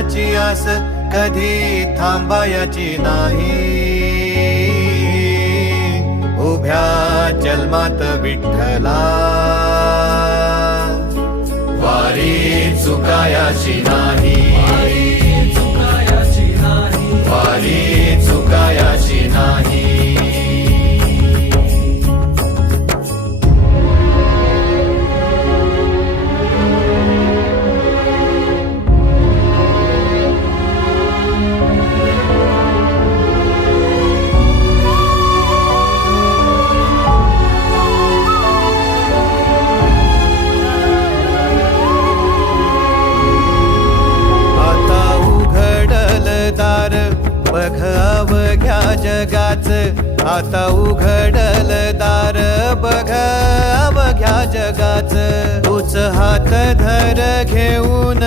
देवाची आस कधी थांबायची नाही. उभ्या जन्मात विठ्ठला वारी चुकायाची नाही. वारी चुकायाची नाही. बघ अवघ्या जगाच, आता उघडल दार बघ अवघ्या जगाच. तूच हात धर घेऊन